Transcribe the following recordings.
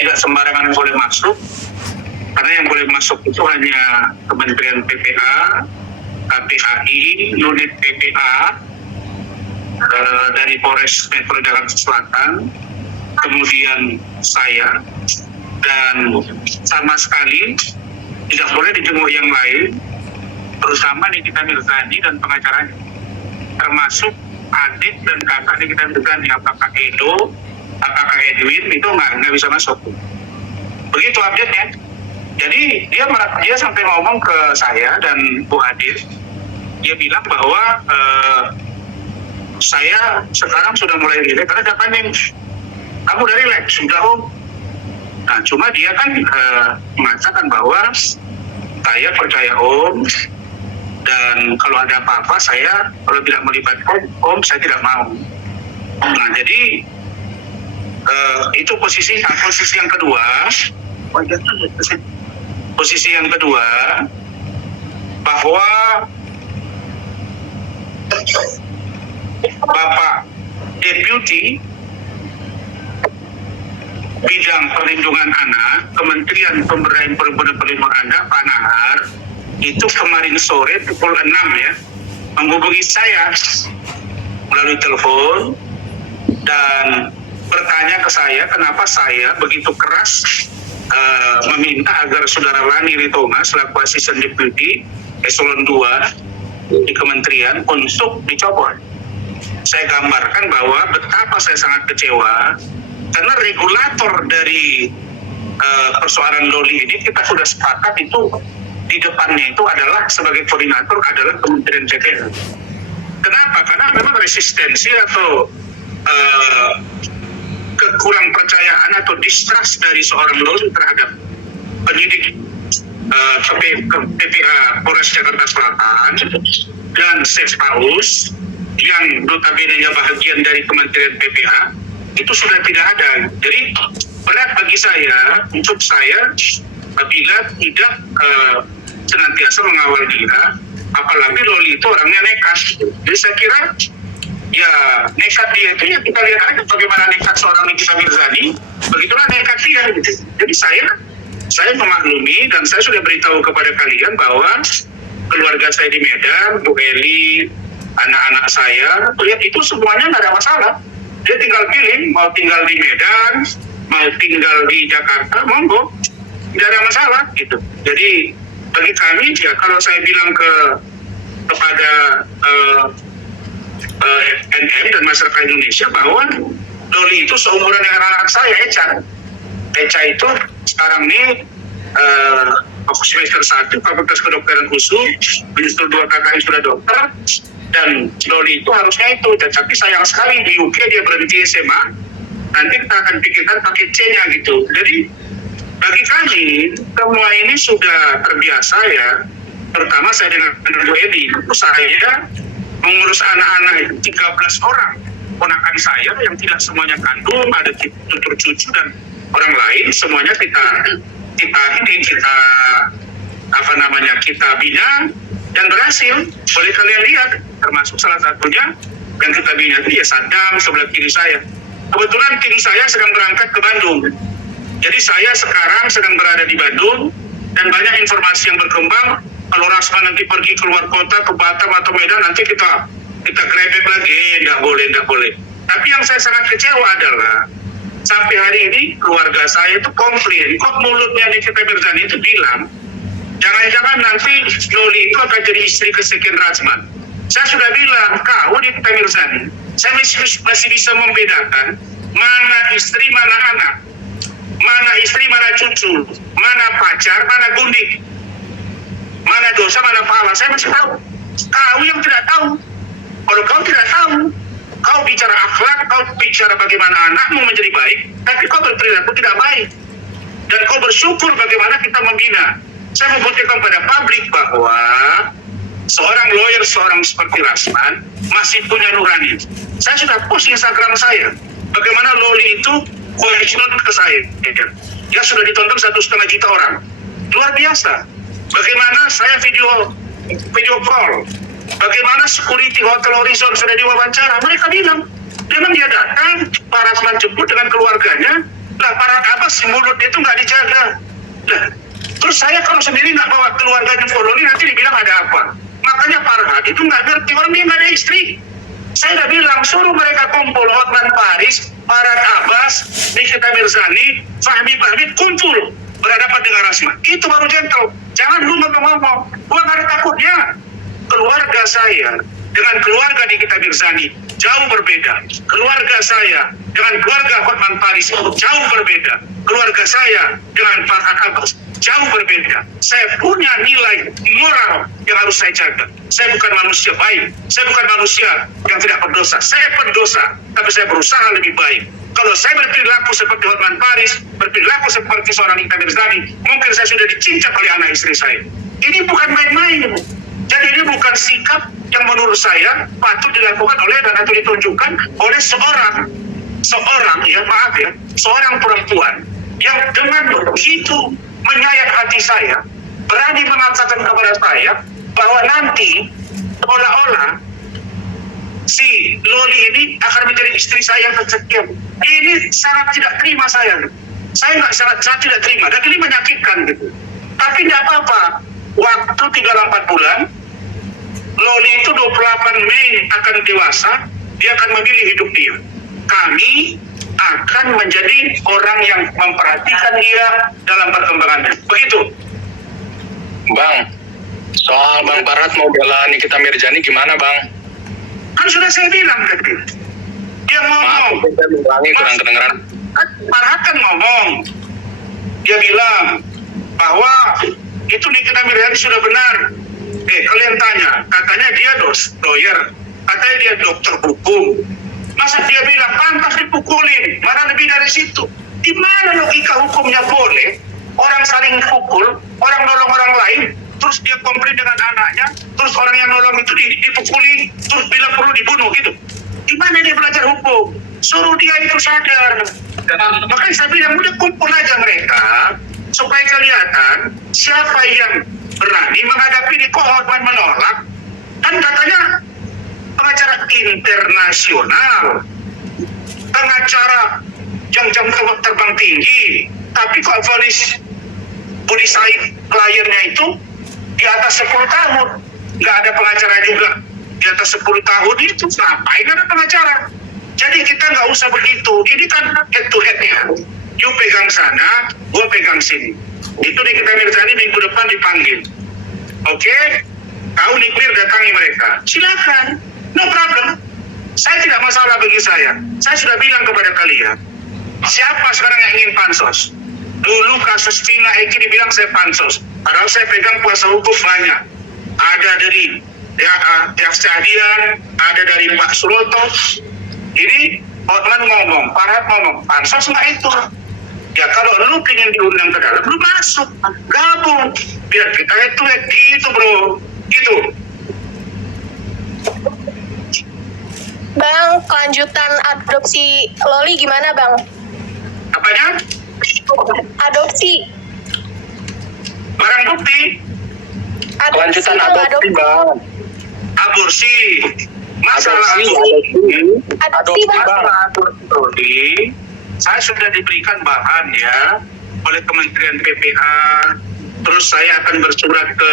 tidak sembarangan boleh masuk, karena yang boleh masuk itu hanya Kementerian PPA, KPAI, unit PPA dari Polres Metro Jakarta Selatan, kemudian saya, dan sama sekali tidak boleh dijenguk yang lain, terutama Nikita Mirzani dan pengacaranya, termasuk adik dan kakak Nikita Mirzani, apakah Edo, apakah Edwin, itu nggak bisa masuk. Begitu update-nya. Jadi dia sampai ngomong ke saya dan Bu Adit, dia bilang bahwa saya sekarang sudah mulai relax karena katanya kamu udah relax, sudah Om. Nah cuma dia kan mengatakan bahwa saya percaya Om, dan kalau ada apa-apa saya kalau tidak melibatkan Om saya tidak mau. Nah jadi itu posisi yang kedua. Posisi yang kedua, bahwa Bapak Deputi Bidang Perlindungan Anak, Kementerian Pemberdayaan Perempuan dan Perlindungan Anak, Pak Nahar, itu kemarin sore pukul 6 ya, menghubungi saya melalui telepon dan bertanya ke saya kenapa saya begitu keras meminta agar Saudara Lani Ritonga selaku Asisten Deputi Eselon 2 di Kementerian untuk dicopot. Saya gambarkan bahwa betapa saya sangat kecewa karena regulator dari persoalan Loli ini kita sudah sepakat itu di depannya itu adalah sebagai koordinator adalah Kementerian PPA. Kenapa? Karena memang resistensi atau kekurang percayaan atau distrust dari seorang Loli terhadap penyidik PPA Polres Jakarta Selatan dan Sespaus yang notabene-nya bagian dari Kementerian PPA itu sudah tidak ada. Jadi berat bagi saya, untuk saya apabila tidak senantiasa mengawal dia, apalagi Loli itu orangnya nekat. Jadi saya kira ya nekat dia itu ya kita lihat aja bagaimana nekat seorang Nikita Mirzani, begitulah nekat dia gitu. Jadi saya memaklumi dan saya sudah beritahu kepada kalian bahwa keluarga saya di Medan, Bu Eli, anak-anak saya, lihat itu semuanya nggak ada masalah. Dia tinggal pilih mau tinggal di Medan, mau tinggal di Jakarta, monggo, tidak ada masalah gitu. Jadi bagi kami ya kalau saya bilang kepada NM dan masyarakat Indonesia bahwa Loli itu seumuran dengan anak saya, Eca itu sekarang ini semester 1 Fakultas Kedokteran Khusus, menyusul 2 kakaknya sudah dokter, dan Loli itu harusnya itu, tapi sayang sekali di UK dia berhenti SMA, nanti kita akan pikirkan pakai C-nya gitu. Jadi bagi kami semua ini sudah terbiasa ya, terutama saya dengan Bu Edi, saya mengurus anak-anak itu 13 orang ponakan saya yang tidak semuanya kandung, ada tutur cucu dan orang lain, semuanya kita bina dan berhasil. Boleh kalian lihat, termasuk salah satunya yang kita bina itu ya Saddam sebelah kiri saya. Kebetulan tim saya sedang berangkat ke Bandung, jadi saya sekarang sedang berada di Bandung dan banyak informasi yang berkembang. Kalau Rasma nanti pergi keluar kota ke Batam atau Medan, nanti kita grebek lagi, nggak boleh. Tapi yang saya sangat kecewa adalah sampai hari ini keluarga saya itu komplain, kok mulutnya Nikita Mirzani itu bilang jangan-jangan nanti Loli itu akan jadi istri kesekian Rasman. Saya sudah bilang, kau Nikita Mirzani, saya masih bisa membedakan mana istri, mana anak, mana istri, mana cucu, mana pacar, mana gundik, mana dosa, mana pahala. Saya masih tahu. Kau yang tidak tahu. Kalau kau tidak tahu, kau bicara akhlak, kau bicara bagaimana anakmu menjadi baik, tapi kau berperilaku tidak baik. Dan kau bersyukur bagaimana kita membina. Saya membuktikan pada publik bahwa seorang lawyer, seorang seperti Rasman masih punya nurani. Saya sudah post Instagram saya, bagaimana Loli itu komitmen ke saya. Ya sudah ditonton 1,5 juta orang. Luar biasa. Bagaimana saya video call. Bagaimana security Hotel Horizon sudah diwawancara. Mereka bilang, memang dia datang, Pak Rasman jemput dengan keluarganya. Lah para apa awas mulutnya itu nggak dijaga. Nah, terus saya kalau sendiri nggak bawa keluarganya Loli, nanti dibilang ada apa? Makanya Farhad itu nggak ngerti, orang dia nggak ada istri. Saya udah bilang, suruh mereka kumpul, Hotman Paris, Farhad Abbas, Nikita Mirzani, Fahmi Bahmid, kumpul berhadapan dengan Rasma. Itu baru gentle. Jangan lu ngomong-ngomong. Gua nggak ada takutnya. Keluarga saya dengan keluarga Nikita Mirzani jauh berbeda. Keluarga saya dengan keluarga Hotman Paris jauh berbeda. Keluarga saya dengan Farhad Abbas jauh berbeda. Saya punya nilai moral yang harus saya jaga. Saya bukan manusia baik. Saya bukan manusia yang tidak berdosa. Saya berdosa, tapi saya berusaha lebih baik. Kalau saya berperilaku seperti Hotman Paris, berperilaku seperti seorang Nikita Mirzani, mungkin saya sudah dicincang oleh anak istri saya. Ini bukan main-main. Jadi ini bukan sikap yang menurut saya patut dilakukan oleh dan atau ditunjukkan oleh seorang seorang perempuan yang dengan begitu menyayat hati saya, berani mengatakan kepada saya bahwa nanti seolah-olah si Loli ini akan menjadi istri saya yang kesekian. Ini sangat tidak terima saya. Saya tidak terima, dan ini menyakitkan gitu. Tapi tidak apa-apa. Waktu 3-4 bulan, Loli itu 28 Mei akan dewasa, dia akan memilih hidup dia. Kami akan menjadi orang yang memperhatikan dia dalam perkembangannya. Begitu. Bang, soal Bang Farhad mau bela Nikita Mirzani gimana Bang? Kan sudah saya bilang tadi. Dia ngomong. Maaf, saya mengulangi kurang kedengeran. Farhad kan ngomong. Dia bilang bahwa itu Nikita Mirzani sudah benar. Kalian tanya, katanya dia lawyer, katanya dia dokter hukum. Masa dia bilang pantas dipukulin? Mana lebih dari situ? Di mana logika hukumnya boleh orang saling pukul, orang nolong orang lain, terus dia komplain dengan anaknya, terus orang yang nolong itu dipukuli, terus bila perlu dibunuh gitu? Di mana dia belajar hukum? Suruh dia itu sadar. Makanya saya bilang udah kumpul aja mereka supaya kelihatan siapa yang berani menghadapi di Hotman menolak. Kan katanya pengacara internasional, pengacara yang jam terbang tinggi, tapi kok vonis Budi Said kliennya itu di atas 10 tahun, nggak ada pengacara juga di atas 10 tahun itu, ngapain ada pengacara? Jadi kita nggak usah begitu, ini kan head to head ya, you pegang sana, gue pegang sini. Itu Nikita Mirzani minggu depan dipanggil. Oke? Kau Nikmir datangi mereka, silakan, no problem. Saya tidak masalah bagi saya. Saya sudah bilang kepada kalian, siapa sekarang yang ingin pansos? Dulu kasus Cina Eki dibilang saya pansos, padahal saya pegang kuasa hukum banyak. Ada dari Syahdian, ada dari Pak Suroto. Ini Hotman ngomong, Farhad ngomong, pansos nggak itu? Ya kalau lu pengen diundang ke dalam, lu masuk, gabung, biar kita itu gitu bro, gitu. Bang, kelanjutan adopsi Loli gimana Bang? Apanya? Adopsi. Barang bukti, Kelanjutan adopsi Bang. aborsi, masalah Adopsi Bang. aborsi, saya sudah diberikan bahan ya oleh Kementerian PPA. Terus saya akan bersurat ke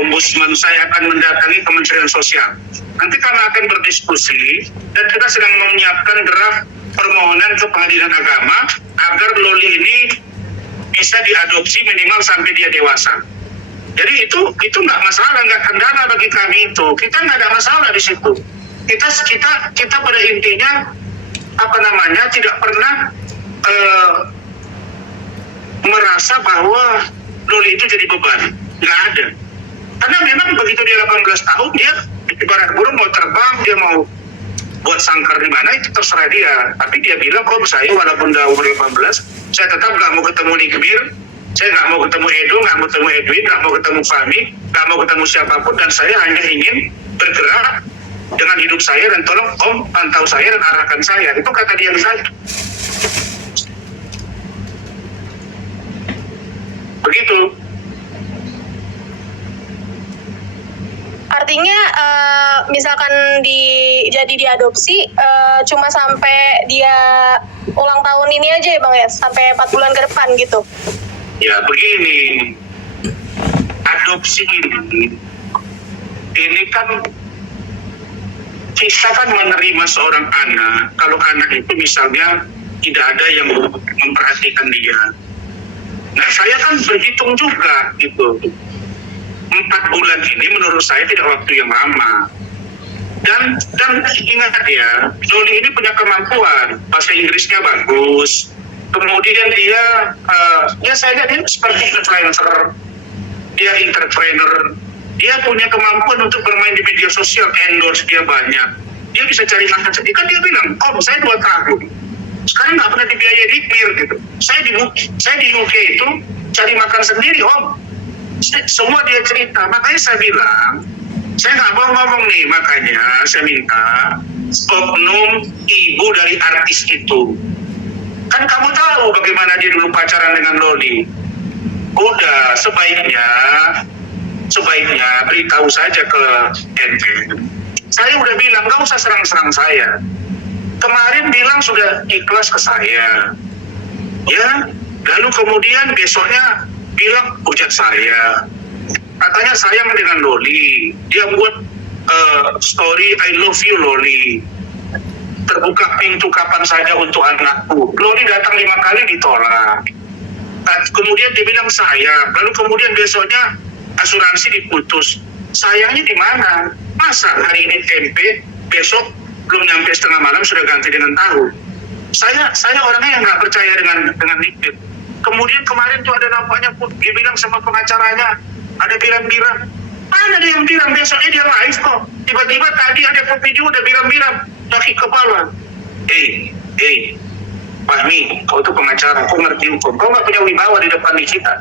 Ombudsman, saya akan mendatangi Kementerian Sosial. Nanti kami akan berdiskusi dan kita sedang menyiapkan draft permohonan ke Pengadilan Agama agar Loli ini bisa diadopsi minimal sampai dia dewasa. Jadi itu nggak masalah, nggak kendala bagi kami itu. Kita nggak ada masalah di situ. Kita pada intinya tidak pernah merasa bahwa Loli itu jadi beban, nggak ada. Karena memang begitu dia 18 tahun, dia ibarat burung mau terbang, dia mau buat sangkar di mana itu terserah dia. Tapi dia bilang, kok saya walaupun udah umur 18, saya tetap nggak mau ketemu Nikmir, saya nggak mau ketemu Edo, nggak mau ketemu Edwin, nggak mau ketemu Fahmi, nggak mau ketemu siapapun, dan saya hanya ingin bergerak dengan hidup saya, dan tolong Om pantau saya dan arahkan saya. Itu kata dia ke saya. Begitu. Artinya misalkan jadi diadopsi, cuma sampai dia ulang tahun ini aja ya Bang ya, sampai 4 bulan ke depan gitu. Ya begini, adopsi ini kan kita kan menerima seorang anak, kalau anak itu misalnya tidak ada yang memperhatikan dia. Nah saya kan berhitung juga gitu. 4 bulan ini menurut saya tidak waktu yang lama. Dan ingat ya, Loli ini punya kemampuan, bahasa Inggrisnya bagus. Kemudian dia, ya saya lihat dia seperti influencer, dia entrepreneur, dia punya kemampuan untuk bermain di media sosial, endorse dia banyak. Dia bisa cari makan sendiri. Kan dia bilang, oh saya 2 tahun, sekarang nggak pernah dibiayai dikmir gitu. Saya di UK itu cari makan sendiri, om. Semua dia cerita. Makanya saya bilang, saya nggak mau ngomong nih, makanya saya minta oknum ibu dari artis itu. Kan kamu tahu bagaimana dia dulu pacaran dengan Loli. Udah, sebaiknya beritahu saja ke NP. Saya udah bilang, nggak usah serang-serang saya. Kemarin bilang sudah ikhlas ke saya. Ya, lalu kemudian besoknya bilang hujat saya. Katanya sayang dengan Loli. Dia buat story I love you Loli. Terbuka pintu kapan saja untuk anakku. Loli datang 5 kali ditolak. Kemudian dia bilang sayang. Lalu kemudian besoknya asuransi diputus. Sayangnya di mana? Masa hari ini tempe, besok belum nyampe setengah malam sudah ganti dengan tahu. Saya orangnya yang nggak percaya dengan itu. Kemudian kemarin tuh ada nampaknya dia bilang sama pengacaranya, ada bilang-bilang, mana ada yang bilang besoknya dia live kok. Tiba-tiba tadi ada video udah bilang-bilang sakit kepala. Fahmi, kau tuh pengacara, kau ngerti hukum, kau nggak punya wibawa di depan kita.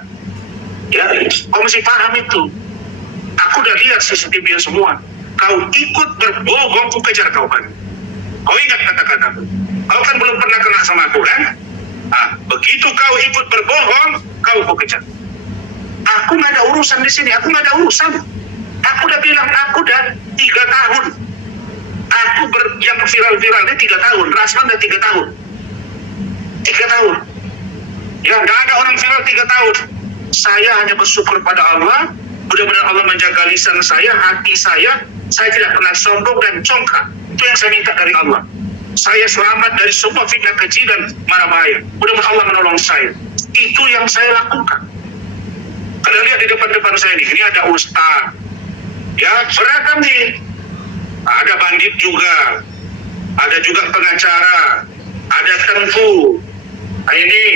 Ya, kau mesti paham itu. Aku udah lihat CCTV semua. Kau ikut berbohong, ku kejar kau kan. Kau ingat kata-kataku. Kau kan belum pernah kena sama aku kan? Begitu kau ikut berbohong, kau kejar. Aku nggak ada urusan di sini. Aku nggak ada urusan. Aku udah bilang, aku udah 3 tahun. Yang viral-viral ini 3 tahun. Rasman udah 3 tahun. 3 tahun. Ya, nggak ada orang viral 3 tahun. Saya hanya bersyukur pada Allah. Mudah-mudahan Allah menjaga lisan saya, hati saya. Saya tidak pernah sombong dan congkak. Itu yang saya minta dari Allah. Saya selamat dari semua fitnah keji dan mara bahaya. Mudah-mudahan Allah menolong saya. Itu yang saya lakukan. Anda lihat di depan saya ini ada ustaz. Ya, beragam nih. Ada bandit juga. Ada juga pengacara. Ada tengku. Ini.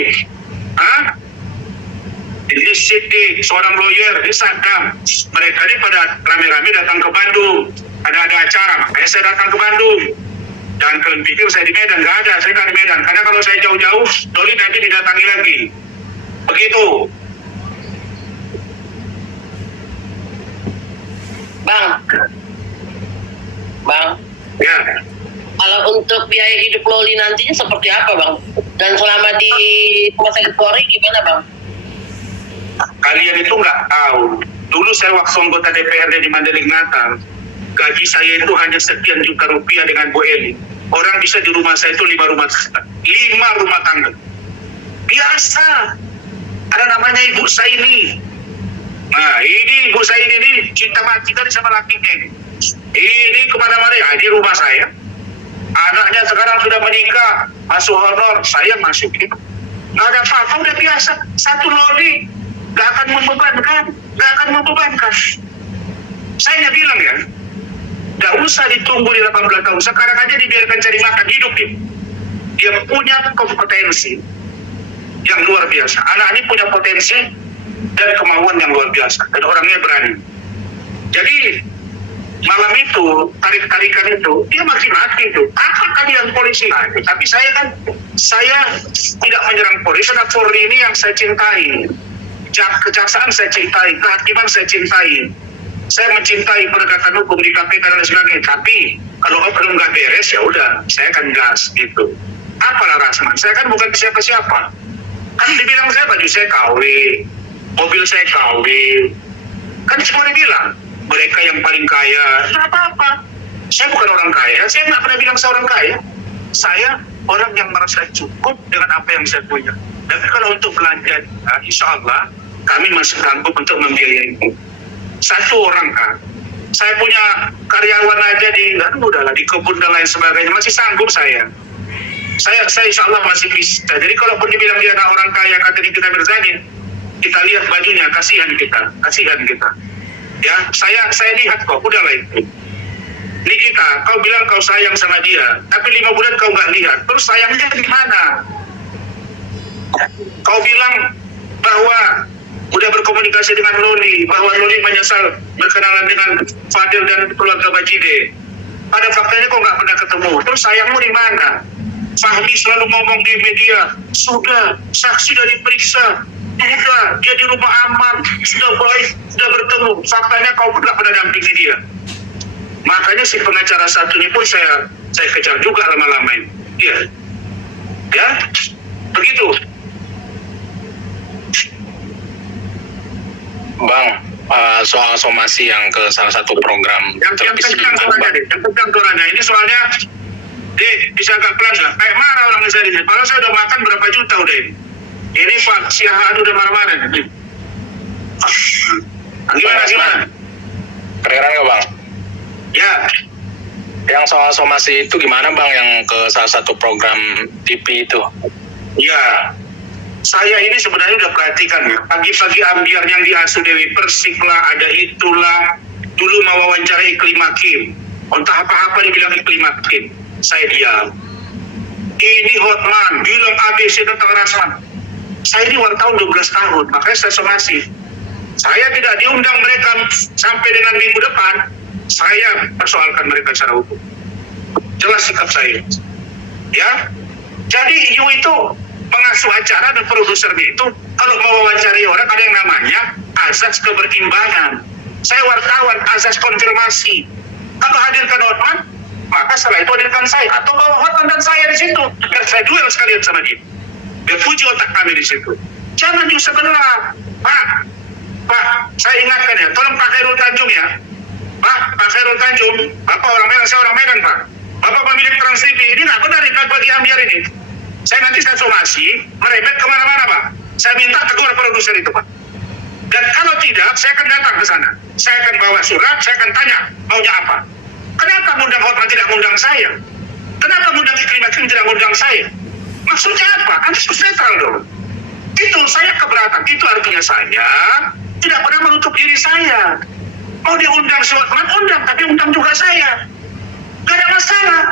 Ini Siddiq, seorang lawyer di Saddam. Mereka ini pada rame-rame datang ke Bandung. Ada acara, makanya saya datang ke Bandung. Jangan kalian pikir saya di Medan, nggak ada, saya nggak di Medan. Karena kalau saya jauh-jauh, Loli nanti didatangi lagi. Begitu. Bang. Ya. Kalau untuk biaya hidup Loli nantinya seperti apa, Bang? Dan selama di Rumah Sakit Polri gimana, Bang? Kalian itu nggak tahu. Dulu saya waktu anggota DPRD di Mandailing Natal, gaji saya itu hanya sekian juta rupiah dengan Bu Eli. Orang bisa di rumah saya itu 5 rumah tangga. Biasa. Ada namanya Ibu Saini. Nah, ini Ibu Saini ini cinta mati tadi sama lakinya. Ini kemana-mana ya, di rumah saya. Anaknya sekarang sudah menikah, masuk honor, saya masukin. Nggak ada apa-apa, udah biasa. Satu Loli, nggak akan membebankan. Saya bilang ya, nggak usah ditunggu di 18 tahun. Sekarang aja dibiarkan cari makan hidup dia. Dia punya kompetensi yang luar biasa. Anak ini punya potensi dan kemauan yang luar biasa. Dan orangnya berani. Jadi malam itu, tarik-tarikan itu, dia maki-maki itu. Apa kalian polisi lagi? Tapi saya tidak menyerang polisi. Karena Polri ini yang saya cintai. Kejaksaan saya cintai, kehakiman saya cintai. Saya mencintai penegakan hukum di KPK dan sebagainya. Tapi kalau belum nggak beres ya udah, saya akan gas gitu. Apalah rasanya? Saya kan bukan siapa-siapa. Kan dibilang saya baju saya KW, mobil saya KW. Kan semua dibilang mereka yang paling kaya. Nggak apa-apa. Saya bukan orang kaya, saya nggak pernah bilang saya orang kaya. Saya orang yang merasa cukup dengan apa yang saya punya. Tapi kalau untuk belanja, insya Allah kami masih sanggup untuk membiayai. Satu orang kan, saya punya karyawan aja di kebun dan lain sebagainya, masih sanggup saya. Saya insya Allah masih bisa. Jadi kalaupun dibilang dia anak orang kaya, kata kita Mirzani, kita lihat bajunya, kasihan kita. Ya, saya lihat kok, udahlah itu. Nikita, kau bilang kau sayang sama dia, tapi 5 bulan kau nggak lihat, terus sayangnya di mana? Kau bilang bahwa udah berkomunikasi dengan Loli, bahwa Loli menyesal berkenalan dengan Fadil dan keluarga Bajide. Pada faktanya kau nggak pernah ketemu, terus sayangmu di mana? Fahmi selalu ngomong di media, sudah saksi sudah diperiksa, dia di rumah aman, sudah baik, sudah bertemu. Faktanya kau pun nggak pernah dampingi dia. Makanya si pengacara satu ini pun saya kejar juga lama-lama ini. Iya. Ya, begitu. Bang, soal somasi yang ke salah satu program Yang kencang suaranya, ini soalnya bisa agak pelan nggak? Kayak marah orang saya ini. Padahal saya udah makan berapa juta udah ini. Ini Pak Siahaan udah marah-marah. Gimana? Kedengeran nggak Bang? Ya, Yang soal somasi itu gimana Bang, yang ke salah satu program TV itu? ya. Saya ini sebenarnya udah perhatikan ya. Pagi-pagi ambiar yang diasuh Dewi Persik lah, ada itulah. Dulu mau wawancara Iklim Hakim. Entah apa-apa dibilang Iklim Hakim. Saya diam. Ini Hotman, bilang ABC tentang Rasman. Saya ini wartawan 12 tahun, makanya saya somasi. Saya tidak diundang mereka sampai dengan minggu depan. Saya persoalkan mereka secara hukum. Jelas sikap saya. Ya, jadi you itu pengasuh acara dan produsernya itu kalau mau wawancari orang ada yang namanya azas keberimbangan. Saya wartawan, azas konfirmasi. Kalau hadirkan Hotman, maka setelah itu hadirkan saya atau bawa Hotman dan saya di situ. Biar saya duel sekalian sama dia. Biar puji otak kami di situ. Jangan di sebelah, Pak, saya ingatkan ya, tolong Pak Khairul Tanjung ya. Pak Khairul Tanjung, Bapak orang Medan, saya orang Medan Pak. Bapak pemilik Trans TV, ini nggak benar ikat bagi ambiar ini. Saya nanti saya somasi, merembet kemana-mana Pak. Saya minta tegur produser itu Pak. Dan kalau tidak, saya akan datang ke sana. Saya akan bawa surat, saya akan tanya maunya apa. Kenapa ngundang Hotman tidak ngundang saya? Kenapa ngundang Iklim Hakim tidak ngundang saya? Maksudnya apa? Anda harus netral dong. Itu saya keberatan. Itu artinya saya tidak pernah menutup diri saya. Mau diundang si Hotman, undang. Tapi undang juga saya. Gak ada masalah.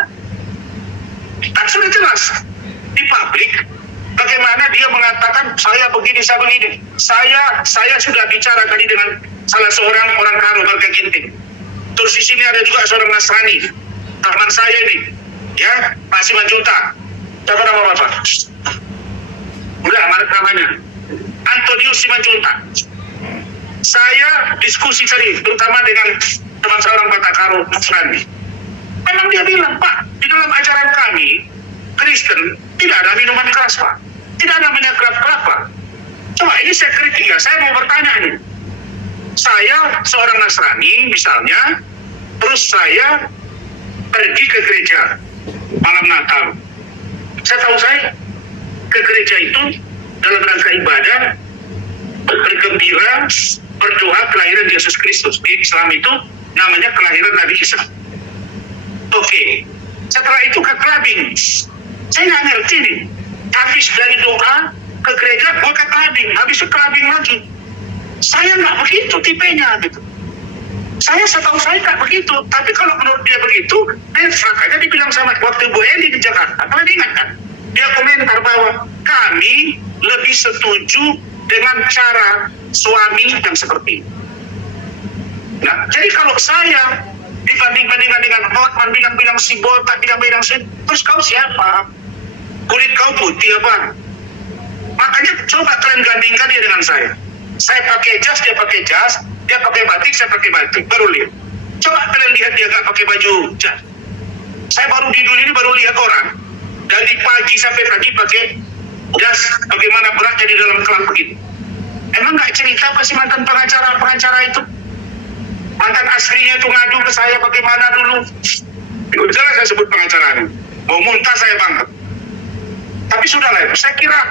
Kan sudah jelas di publik bagaimana dia mengatakan saya begini. Saya sudah bicara tadi dengan salah seorang orang Karo, Warga Ginting. Terus di sini ada juga seorang Nasrani, teman saya ini, ya, Pak Simanjuntak. Siapa nama Bapak? Udah, mana namanya? Antonius Simanjuntak. Saya diskusi tadi, terutama dengan teman seorang Batak Karo, Nasrani. Memang dia bilang, Pak, di dalam ajaran kami, Kristen, tidak ada minuman keras, Pak. Tidak ada minyak kelapa. Coba ini saya kritik ya, saya mau bertanya nih. Saya seorang Nasrani misalnya, terus saya pergi ke gereja malam Natal. Saya tahu saya ke gereja itu dalam rangka ibadah, bergembira, berdoa kelahiran Yesus Kristus. Di Islam itu namanya kelahiran Nabi Isa. Oke, setelah itu ke clubbing. Saya nggak ngerti nih. Habis dari doa ke gereja, gue ke clubbing. Habis itu clubbing lagi. Saya nggak begitu tipenya gitu. Saya setahu saya nggak begitu. Tapi kalau menurut dia begitu, makanya dibilang sama waktu Bu Eli di Jakarta. Kalian ingat kan? Dia komentar bahwa kami lebih setuju dengan cara suami yang seperti ini. Nah, jadi kalau saya dibanding-bandingkan dengan Hotman bilang si botak, bilang si, terus kau siapa? Kulit kau putih apa? Makanya coba kalian gandingkan dia dengan saya. Saya pakai jas, dia pakai jas, dia pakai batik, saya pakai batik. Baru lihat. Coba kalian lihat dia gak pakai baju jas. Saya baru di dunia ini baru lihat orang dari pagi sampai pagi pakai jas, bagaimana beratnya di dalam kelam begitu. Emang gak cerita apa sih mantan pengacara itu? Mantan aslinya itu ngadu ke saya bagaimana dulu Jelas saya sebut pengacaranya. Mau muntah saya bangga. Tapi sudahlah, saya kira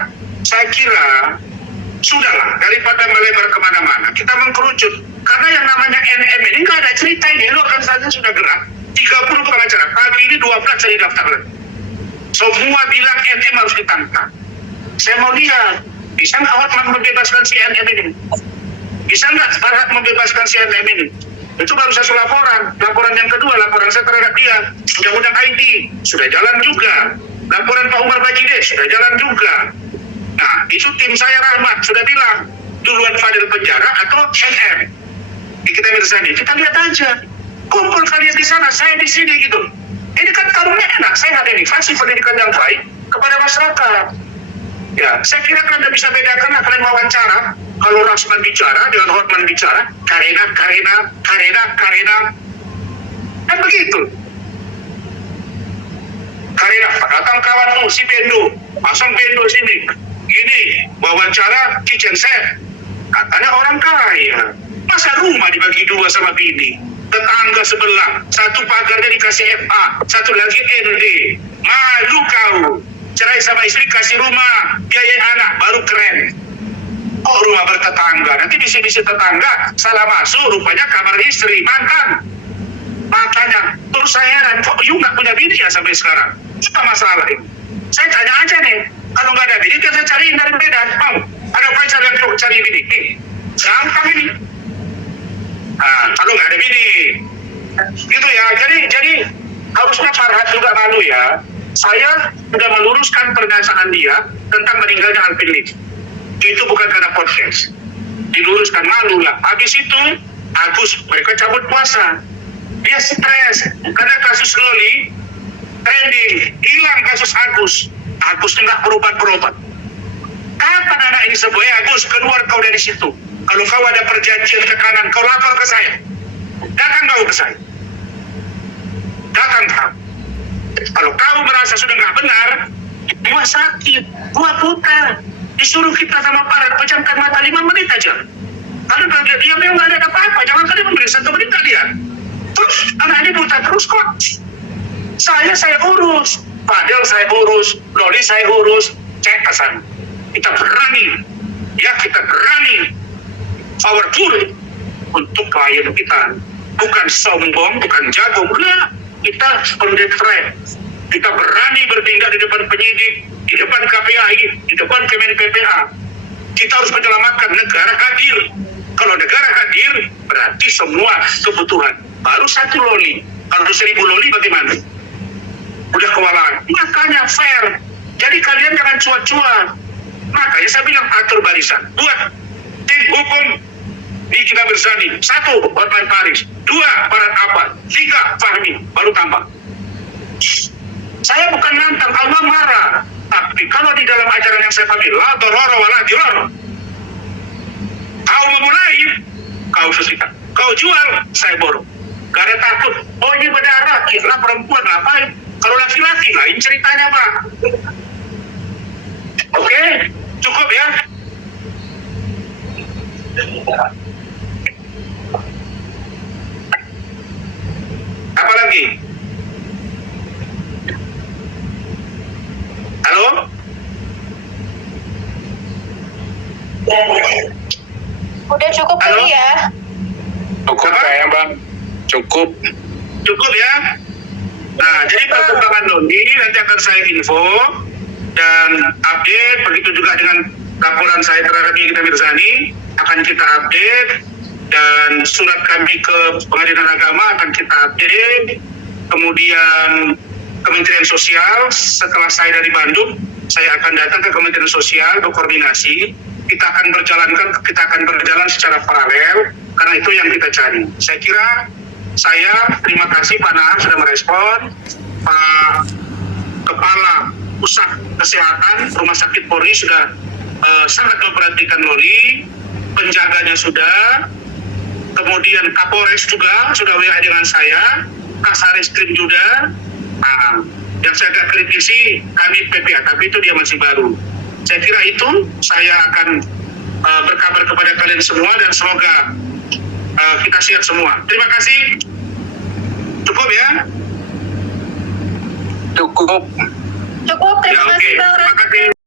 sudahlah, daripada melebar kemana-mana, kita mengkerucut. Karena yang namanya NM ini nggak ada cerita ini, organisasi sudah gerak. 30 pengacara, pagi ini 12 saya daftar. Semua bilang NM harus ditangkap. Saya mau lihat, bisa nggak Hotman membebaskan si NM ini? Bisa nggak Farhat membebaskan si NM ini? Itu baru satu laporan. Laporan yang kedua, laporan saya terhadap dia. Undang-undang IT, sudah jalan juga. Laporan Pak Umar Bajide, sudah jalan juga. Nah, itu tim saya Rahmat, sudah bilang, duluan Fadil penjara atau NM. Kita Mirzani, kita lihat aja. Kumpul kalian di sana, saya di sini gitu. Ini kan tarungnya enak, saya ada ini, kasih pendidikan yang baik kepada masyarakat. Ya, saya kira kalian bisa bedakan lah, kalian wawancara. Kalau Rasman bicara, dengan Hotman bicara, Karena. Kan begitu. Karena, datang kawanmu, si Bendo, pasang Bendo sini. Gini, wawancara kitchen chef. Katanya orang kaya. Masa rumah dibagi dua sama bini? Tetangga sebelah, satu pagarnya dikasih FA, satu lagi ND. Malu kau. Cerai sama istri, kasih rumah, biaya anak, baru keren. Kok rumah bertetangga? Nanti bisi-bisi tetangga, salah masuk, rupanya kamar istri, mantan. Makanya, terus saya heran, kok you nggak punya bini ya sampai sekarang? Apa masalah ini? Saya tanya aja nih, kalau nggak ada bini, kan saya cariin dari Medan. Mau, ada pacar yang mau cari bini? Nih, gampang ini. Nah, kalau nggak ada bini. Gitu ya, jadi harusnya Farhat juga malu ya. Saya sudah meluruskan pernyataan dia tentang meninggalnya Alvin Lee. Itu bukan karena podcast. Diluruskan, malu lah. Habis itu, Agus, mereka cabut puasa. Dia stres karena kasus Loli trending, hilang kasus Agus. Agus nggak berobat. Kapan anak ini sembuh? Agus, keluar kau dari situ. Kalau kau ada perjanjian tekanan, kau lapor ke saya. Datang kau ke saya. Datang kau. Kalau kau merasa sudah nggak benar, gua sakit, gua buta. Disuruh kita sama Farhat pejamkan mata 5 menit aja. Kalau dia memang nggak ada apa-apa, jangan kali memberi 1 menit tak lihat. Terus anak ini buta terus kok. Saya urus, Fadil saya urus, Loli saya urus, cek ke sana. Kita berani, kita berani, powerful untuk klien kita. Bukan sombong, bukan jago, enggak. Kita on the track. Kita berani bertindak di depan penyidik, di depan KPAI, di depan Kemen PPA. Kita harus menyelamatkan negara hadir. Kalau negara hadir, berarti semua kebutuhan. Baru 1 loli. Kalau 1000 loli bagaimana? Udah kewalahan. Makanya fair. Jadi kalian jangan cuat-cuat. Makanya saya bilang atur barisan. Buat tim hukum di kita Mirzani. 1, Hotman Paris. 2, Farhat Abbas. 3, Fahmi. Baru tambah. Saya bukan nantang, Allah marah. Tapi kalau di dalam ajaran yang saya panggil, la dororo wa la diroro. Kau memulai, kau selesaikan. Kau jual, saya borong. Gak ada takut. Oh ini berdarah, lah perempuan ngapain? Kalau laki-laki lain ceritanya Pak. Oke, cukup ya. Apa lagi? Halo? Udah cukup Halo? kali ya? Cukup Apa? kayaknya bang, cukup. Cukup ya. Nah, jadi perkembangan Loli nanti akan saya info dan update, begitu juga dengan laporan saya terhadap Nikita Mirzani akan kita update, dan surat kami ke Pengadilan Agama akan kita update. Kemudian Kementerian Sosial, setelah saya dari Bandung, saya akan datang ke Kementerian Sosial berkoordinasi. Kita akan berjalan secara paralel, karena itu yang kita cari. Saya kira terima kasih Pak Nahar sudah merespon. Pak Kepala Pusat Kesehatan Rumah Sakit Polri sudah sangat memperhatikan Loli, penjaganya sudah, kemudian Kapolres juga sudah WA dengan saya, Kasareskrim juga. Nah, yang saya agak kritisi kami PPA, tapi itu dia masih baru. Saya kira itu saya akan berkabar kepada kalian semua, dan semoga kita siap semua. Terima kasih. Cukup ya. Cukup. Cukup, Ya terima oke, kasih Bang terima Raffi. kasih.